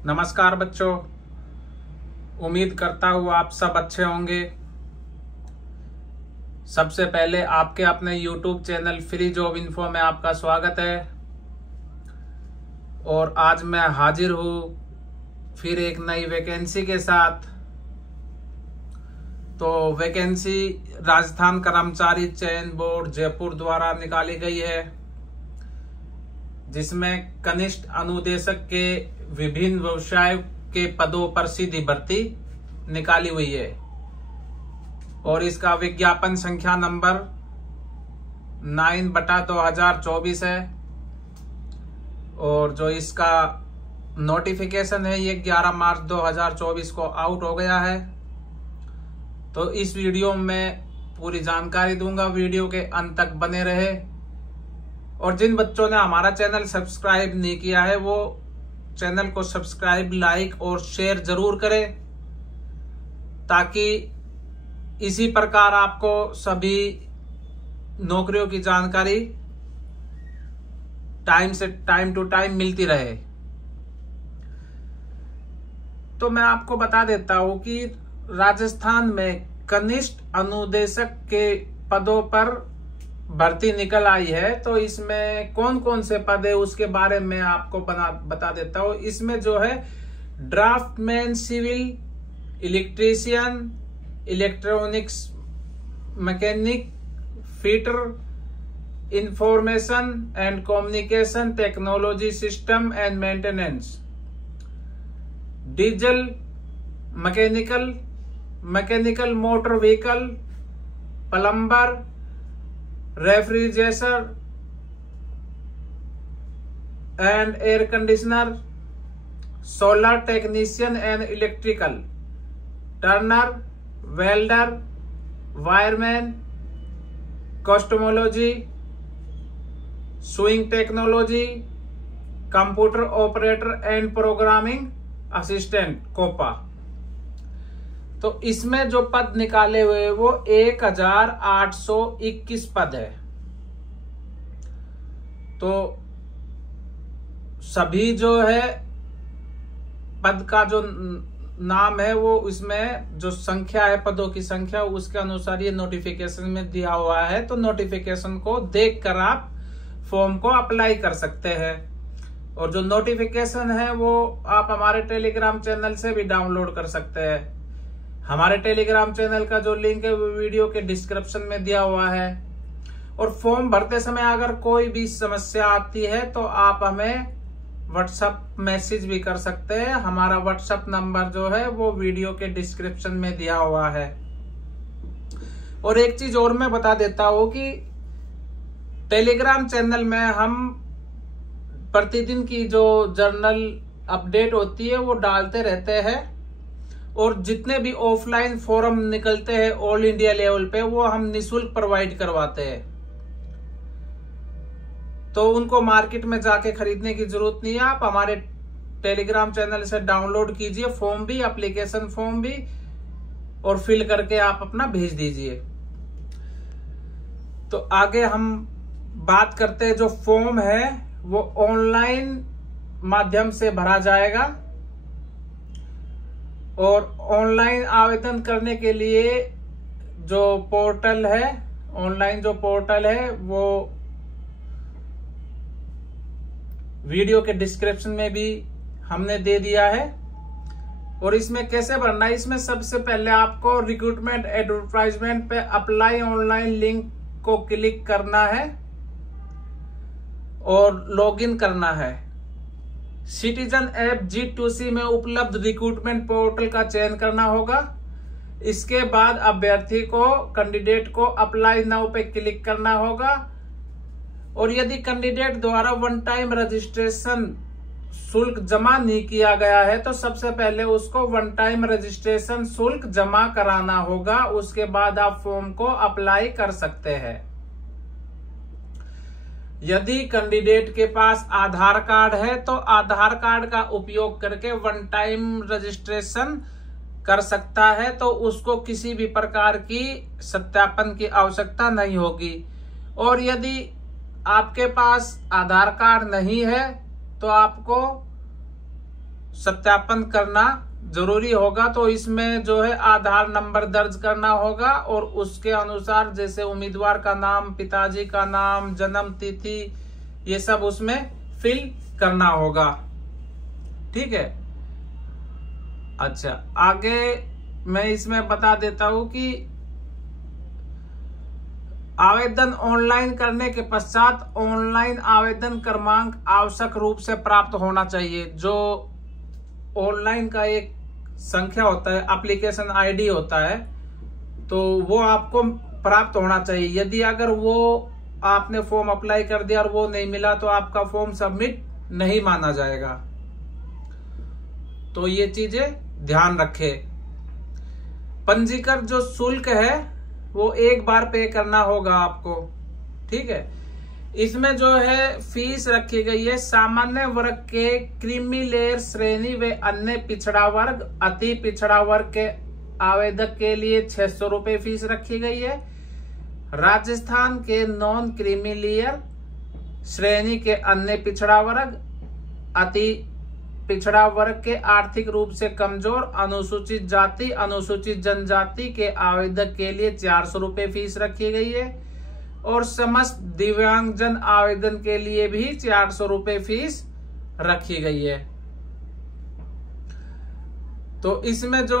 नमस्कार बच्चों, उम्मीद करता हूँ आप सब अच्छे होंगे। सबसे पहले आपके अपने YouTube channel free job info में आपका स्वागत है। और आज मैं हाजिर हूँ फिर एक नई वैकेंसी के साथ। तो वैकेंसी राजस्थान कर्मचारी चयन बोर्ड जयपुर द्वारा निकाली गई है, जिसमें कनिष्ठ अनुदेशक के विभिन्न व्यवसाय के पदों पर सीधी भर्ती निकाली हुई है। और इसका विज्ञापन संख्या नंबर 9/2024 है। और जो इसका नोटिफिकेशन है ये 11 मार्च 2024 को आउट हो गया है। तो इस वीडियो में पूरी जानकारी दूंगा, वीडियो के अंत तक बने रहे। और जिन बच्चों ने हमारा चैनल सब्सक्राइब नहीं किया है वो चैनल को सब्सक्राइब, लाइक और शेयर जरूर करें, ताकि इसी प्रकार आपको सभी नौकरियों की जानकारी टाइम टू टाइम मिलती रहे। तो मैं आपको बता देता हूं कि राजस्थान में कनिष्ठ अनुदेशक के पदों पर भर्ती निकल आई है। तो इसमें कौन कौन से पद है उसके बारे में आपको बता देता हूँ। इसमें जो है draftsman civil, electrician, electronics mechanic, fitter, information and communication technology system and maintenance, diesel mechanical motor vehicle, plumber, refrigerator and air conditioner, solar technician and electrical, turner, welder, wireman, cosmetology, sewing technology, computer operator and programming assistant COPA. तो इसमें जो पद निकाले हुए वो 1821 पद है। तो सभी जो है पद का जो नाम है वो इसमें जो संख्या है, पदों की संख्या, उसके अनुसार ये नोटिफिकेशन में दिया हुआ है। तो नोटिफिकेशन को देखकर आप फॉर्म को अप्लाई कर सकते हैं। और जो नोटिफिकेशन है वो आप हमारे टेलीग्राम चैनल से भी डाउनलोड कर सकते हैं। हमारे टेलीग्राम चैनल का जो लिंक है वो वीडियो के डिस्क्रिप्शन में दिया हुआ है। और फॉर्म भरते समय अगर कोई भी समस्या आती है तो आप हमें व्हाट्सएप मैसेज भी कर सकते हैं। हमारा व्हाट्सएप नंबर जो है वो वीडियो के डिस्क्रिप्शन में दिया हुआ है। और एक चीज और मैं बता देता हूं कि टेलीग्राम चैनल में हम प्रतिदिन की जो जर्नल अपडेट होती है वो डालते रहते हैं। और जितने भी ऑफलाइन फोरम निकलते हैं ऑल इंडिया लेवल पे वो हम निःशुल्क प्रोवाइड करवाते हैं। तो उनको मार्केट में जाके खरीदने की जरूरत नहीं है। आप हमारे टेलीग्राम चैनल से डाउनलोड कीजिए फॉर्म भी, एप्लीकेशन फॉर्म भी, और फिल करके आप अपना भेज दीजिए। तो आगे हम बात करते हैं। जो फॉर्म है वो ऑनलाइन माध्यम से भरा जाएगा। और ऑनलाइन आवेदन करने के लिए जो पोर्टल है, ऑनलाइन जो पोर्टल है वो वीडियो के डिस्क्रिप्शन में भी हमने दे दिया है। और इसमें कैसे भरना है, इसमें सबसे पहले आपको रिक्रूटमेंट एडवर्टाइजमेंट पे अप्लाई ऑनलाइन लिंक को क्लिक करना है और लॉगिन करना है। सिटीजन ऐप G2C में उपलब्ध रिक्रूटमेंट पोर्टल का चयन करना होगा। इसके बाद अभ्यर्थी को, कैंडिडेट को अप्लाई नाउ पे क्लिक करना होगा। और यदि कैंडिडेट द्वारा वन टाइम रजिस्ट्रेशन शुल्क जमा नहीं किया गया है तो सबसे पहले उसको वन टाइम रजिस्ट्रेशन शुल्क जमा कराना होगा। उसके बाद आप फॉर्म को अप्लाई कर सकते हैं। यदि कैंडिडेट के पास आधार कार्ड है तो आधार कार्ड का उपयोग करके वन टाइम रजिस्ट्रेशन कर सकता है। तो उसको किसी भी प्रकार की सत्यापन की आवश्यकता नहीं होगी। और यदि आपके पास आधार कार्ड नहीं है तो आपको सत्यापन करना जरूरी होगा। तो इसमें जो है आधार नंबर दर्ज करना होगा और उसके अनुसार जैसे उम्मीदवार का नाम, पिताजी का नाम, जन्म तिथि, ये सब उसमें फिल करना होगा। ठीक है। अच्छा, आगे मैं इसमें बता देता हूं कि आवेदन ऑनलाइन करने के पश्चात ऑनलाइन आवेदन क्रमांक आवश्यक रूप से प्राप्त होना चाहिए। जो ऑनलाइन का एक संख्या होता है, एप्लीकेशन आईडी होता है, तो वो आपको प्राप्त होना चाहिए। यदि अगर वो आपने फॉर्म अप्लाई कर दिया और वो नहीं मिला तो आपका फॉर्म सबमिट नहीं माना जाएगा। तो ये चीजें ध्यान रखें। पंजीकरण जो शुल्क है वो एक बार पे करना होगा आपको। ठीक है। इसमें जो है फीस रखी गई है सामान्य वर्ग के क्रीमी लेयर श्रेणी व अन्य पिछड़ा वर्ग, अति पिछड़ा वर्ग के आवेदक के लिए 600 रुपए फीस रखी गई है। राजस्थान के नॉन क्रीमी लेयर श्रेणी के अन्य पिछड़ा वर्ग, अति पिछड़ा वर्ग के आर्थिक रूप से कमजोर, अनुसूचित जाति, अनुसूचित जनजाति के आवेदक के लिए 400 रुपए फीस रखी गई है और समस्त दिव्यांगजन आवेदन के लिए भी 400 रुपए फीस रखी गई है। तो इसमें जो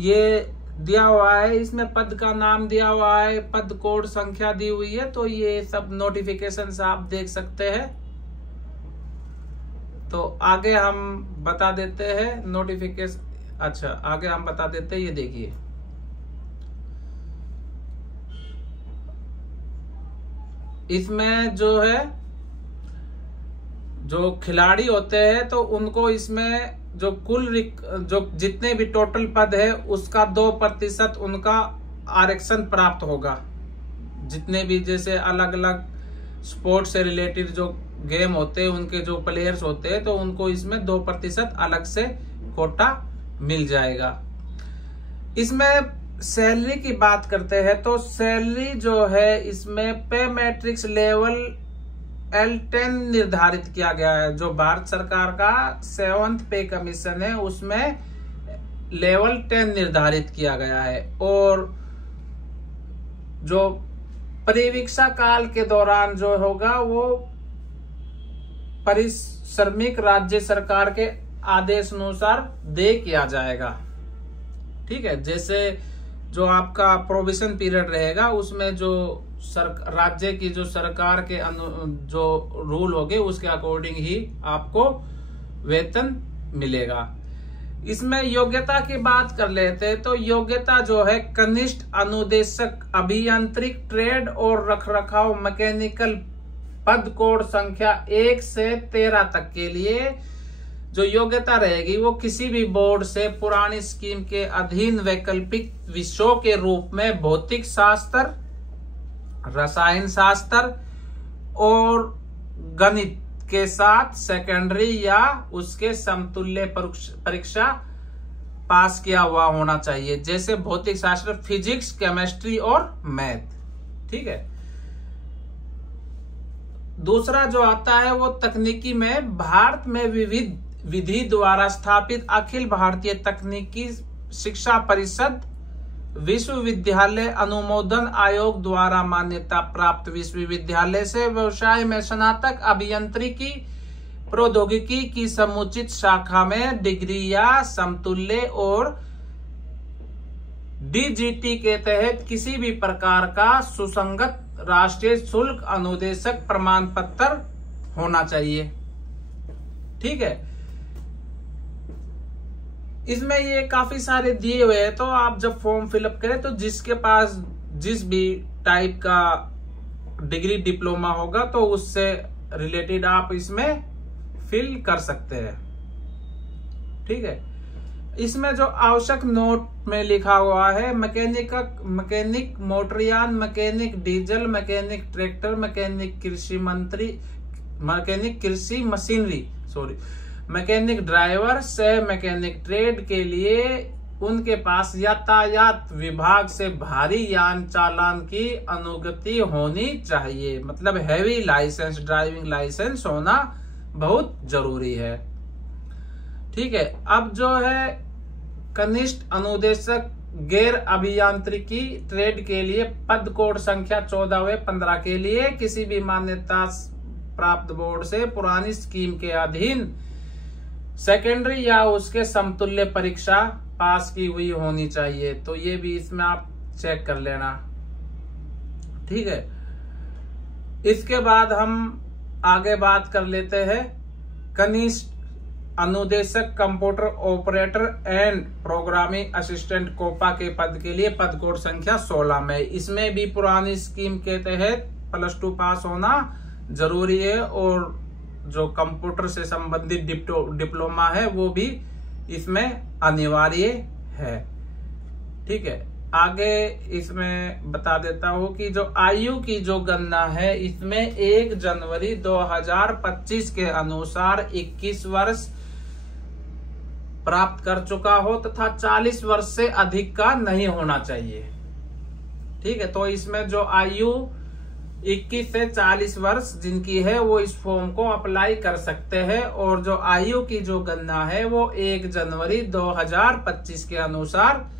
ये दिया हुआ है, इसमें पद का नाम दिया हुआ है, पद कोड संख्या दी हुई है, तो ये सब नोटिफिकेशंस आप देख सकते हैं। तो आगे हम बता देते हैं नोटिफिकेशन। अच्छा, आगे हम बता देते हैं, ये देखिए इसमें जो है जो खिलाड़ी होते हैं तो उनको इसमें जो जो जितने भी टोटल पद है उसका 2% उनका आरक्षण प्राप्त होगा। जितने भी जैसे अलग अलग स्पोर्ट्स से रिलेटेड जो गेम होते हैं उनके जो प्लेयर्स होते हैं तो उनको इसमें 2% अलग से कोटा मिल जाएगा। इसमें सैलरी की बात करते हैं तो सैलरी जो है इसमें पे मैट्रिक्स लेवल L10 निर्धारित किया गया है। जो भारत सरकार का 7th पे कमीशन है उसमें लेवल 10 निर्धारित किया गया है। और जो परिवीक्षा काल के दौरान जो होगा वो परिश्रमिक राज्य सरकार के आदेश अनुसार दे किया जाएगा। ठीक है। जैसे जो आपका प्रोविजन पीरियड रहेगा उसमें जो राज्य की जो सरकार के जो रूल होंगे उसके अकॉर्डिंग ही आपको वेतन मिलेगा। इसमें योग्यता की बात कर लेते हैं तो योग्यता जो है कनिष्ठ अनुदेशक अभियांत्रिक ट्रेड और रखरखाव मैकेनिकल पद कोड संख्या 1 से 13 तक के लिए जो योग्यता रहेगी वो किसी भी बोर्ड से पुरानी स्कीम के अधीन वैकल्पिक विषयों के रूप में भौतिक शास्त्र, रसायन शास्त्र और गणित के साथ सेकेंडरी या उसके समतुल्य परीक्षा पास किया हुआ होना चाहिए। जैसे भौतिक शास्त्र, फिजिक्स, केमिस्ट्री और मैथ। ठीक है। दूसरा जो आता है वो तकनीकी में भारत में विविध विधि द्वारा स्थापित अखिल भारतीय तकनीकी शिक्षा परिषद विश्वविद्यालय अनुमोदन आयोग द्वारा मान्यता प्राप्त विश्वविद्यालय से व्यवसाय में स्नातक अभियांत्रिकी प्रौद्योगिकी की समुचित शाखा में डिग्री या समतुल्य और डीजीटी के तहत किसी भी प्रकार का सुसंगत राष्ट्रीय शुल्क अनुदेशक प्रमाण पत्र होना चाहिए। ठीक है। इसमें ये काफी सारे दिए हुए हैं तो आप जब फॉर्म फिलअप करें तो जिसके पास जिस भी टाइप का डिग्री डिप्लोमा होगा तो उससे रिलेटेड आप इसमें फिल कर सकते हैं। ठीक है। इसमें जो आवश्यक नोट में लिखा हुआ है मैकेनिक मोटरयान, mechanic diesel, mechanic tractor, mechanic कृषि मशीनरी, मैकेनिक ड्राइवर से मैकेनिक ट्रेड के लिए उनके पास यातायात विभाग से भारी यान चालान की अनुगति होनी चाहिए। मतलब हैवी लाइसेंस, ड्राइविंग लाइसेंस होना बहुत जरूरी है। ठीक है, अब जो है कनिष्ठ अनुदेशक गैर अभियांत्रिकी ट्रेड के लिए पद कोड संख्या 14/15 के लिए किसी भी मान्यता प्राप्त बोर्ड से पुरानी स्कीम के अधीन सेकेंडरी या उसके समतुल्य परीक्षा पास की हुई होनी चाहिए। तो ये भी इसमें आप चेक कर लेना। ठीक है, इसके बाद हम आगे बात कर लेते हैं कनिष्ठ अनुदेशक computer operator and programming assistant COPA के पद के लिए पद कोड संख्या 16 में। इसमें भी पुरानी स्कीम के तहत +2 पास होना जरूरी है और जो कंप्यूटर से संबंधित डिप्लोमा है वो भी इसमें अनिवार्य है। ठीक है, आगे इसमें बता देता हूं कि जो आयु की जो गणना है इसमें 1 जनवरी 2025 के अनुसार 21 वर्ष प्राप्त कर चुका हो तथा 40 वर्ष से अधिक का नहीं होना चाहिए। ठीक है, तो इसमें जो आयु 21 से 40 वर्ष जिनकी है वो इस फॉर्म को अप्लाई कर सकते हैं और जो आयु की जो गणना है वो 1 जनवरी 2025 के अनुसार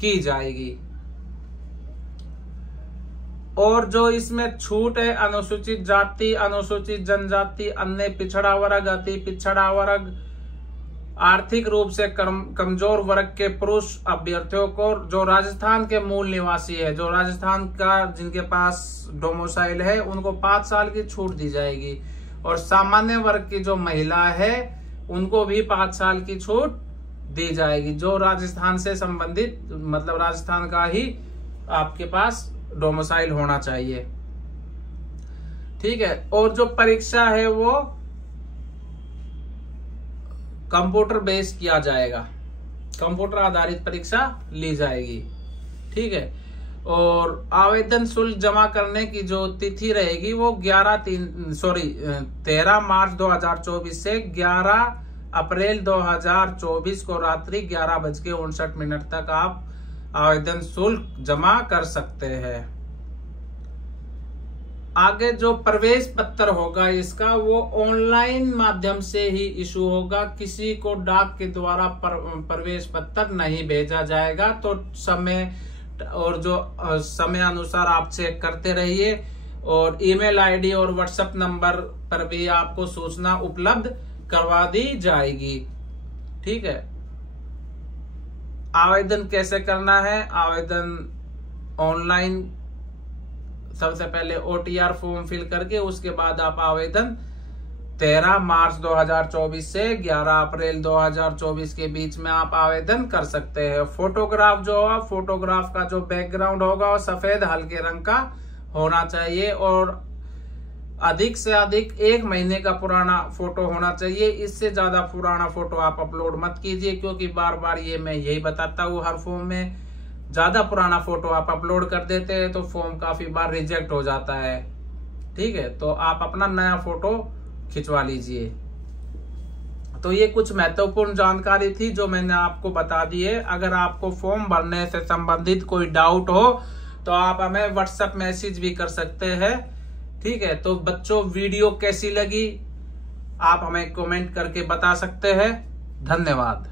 की जाएगी। और जो इसमें छूट है अनुसूचित जाति, अनुसूचित जनजाति, अन्य पिछड़ा वर्ग, अति पिछड़ा वर्ग, आर्थिक रूप से कमजोर वर्ग के पुरुष अभ्यर्थियों को, जो राजस्थान के मूल निवासी है, जो राजस्थान का जिनके पास डोमिसाइल है, उनको 5 साल की छूट दी जाएगी। और सामान्य वर्ग की जो महिला है उनको भी 5 साल की छूट दी जाएगी, जो राजस्थान से संबंधित, मतलब राजस्थान का ही आपके पास डोमिसाइल होना चाहिए। ठीक है, और जो परीक्षा है वो कंप्यूटर बेस किया जाएगा, कंप्यूटर आधारित परीक्षा ली जाएगी। ठीक है, और आवेदन शुल्क जमा करने की जो तिथि रहेगी वो 13 मार्च 2024 से 11 अप्रैल 2024 को रात्रि 11:59 तक आप आवेदन शुल्क जमा कर सकते हैं। आगे जो प्रवेश पत्र होगा इसका वो ऑनलाइन माध्यम से ही इशू होगा, किसी को डाक के द्वारा प्रवेश पत्र नहीं भेजा जाएगा। तो समय और जो समय अनुसार आप चेक करते रहिए और ईमेल आईडी और व्हाट्सएप नंबर पर भी आपको सूचना उपलब्ध करवा दी जाएगी। ठीक है, आवेदन कैसे करना है? आवेदन ऑनलाइन सबसे पहले OTR फॉर्म फिल करके उसके बाद आप आवेदन 13 मार्च 2024 से 11 अप्रैल 2024 के बीच में आप आवेदन कर सकते हैं। फोटोग्राफ जो होगा, फोटोग्राफ का जो बैकग्राउंड होगा वो सफेद हल्के रंग का होना चाहिए और अधिक से अधिक 1 महीने का पुराना फोटो होना चाहिए। इससे ज्यादा पुराना फोटो आप अपलोड मत कीजिए, क्योंकि बार बार ये मैं यही बताता हूँ हर फॉर्म में, ज्यादा पुराना फोटो आप अपलोड कर देते हैं तो फॉर्म काफी बार रिजेक्ट हो जाता है। ठीक है, तो आप अपना नया फोटो खिंचवा लीजिए। तो ये कुछ महत्वपूर्ण जानकारी थी जो मैंने आपको बता दी है। अगर आपको फॉर्म भरने से संबंधित कोई डाउट हो तो आप हमें व्हाट्सएप मैसेज भी कर सकते हैं। ठीक है, तो बच्चों वीडियो कैसी लगी आप हमें कमेंट करके बता सकते हैं। धन्यवाद।